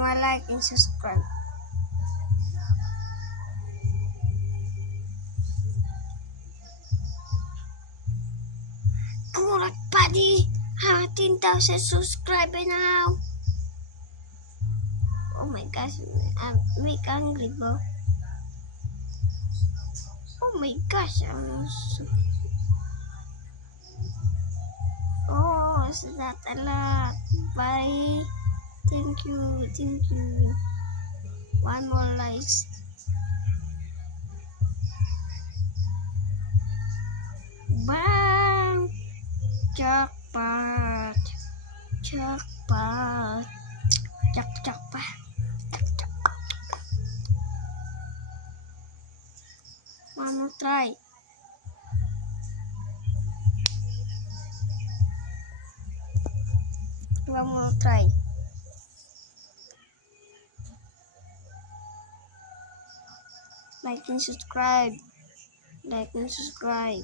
I'ma like and subscribe. Correct, buddy. 10,000 subscribers now. Oh my gosh, I'm make angry, bro. Oh my gosh, oh, is that a lot? Bye. Thank you, thank you. One more like. Bang! Jackpot! Jackpot! Jackpot! One more try. One more try. Like and subscribe. Like and subscribe.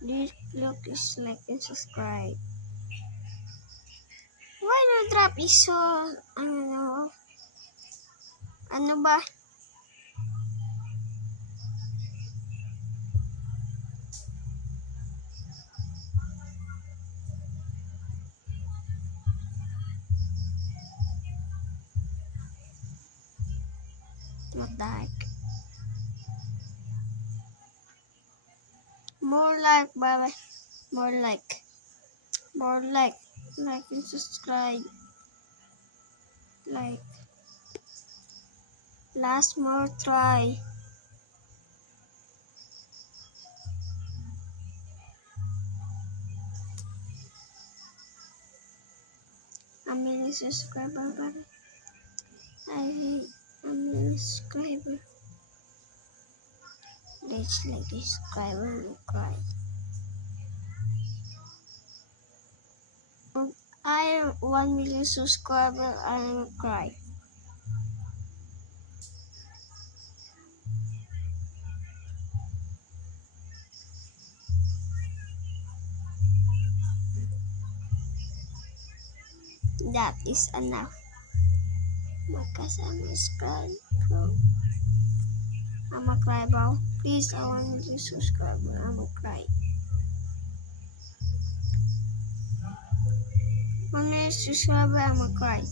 This vlog is like and subscribe. Why no drop is so ano ba? What the heck? More like, bye. More like. More like. Like and subscribe. Like. Last more try. How many subscribers? I hate how many subscribers. Let's like a subscriber and cry. I am 1 million subscribers. I will cry. That is enough. Makasama subscribe, bro. I'ma cry, bro. Please, I want you to subscribe, bro. I'ma cry. 1 million subscribers, I'ma cry.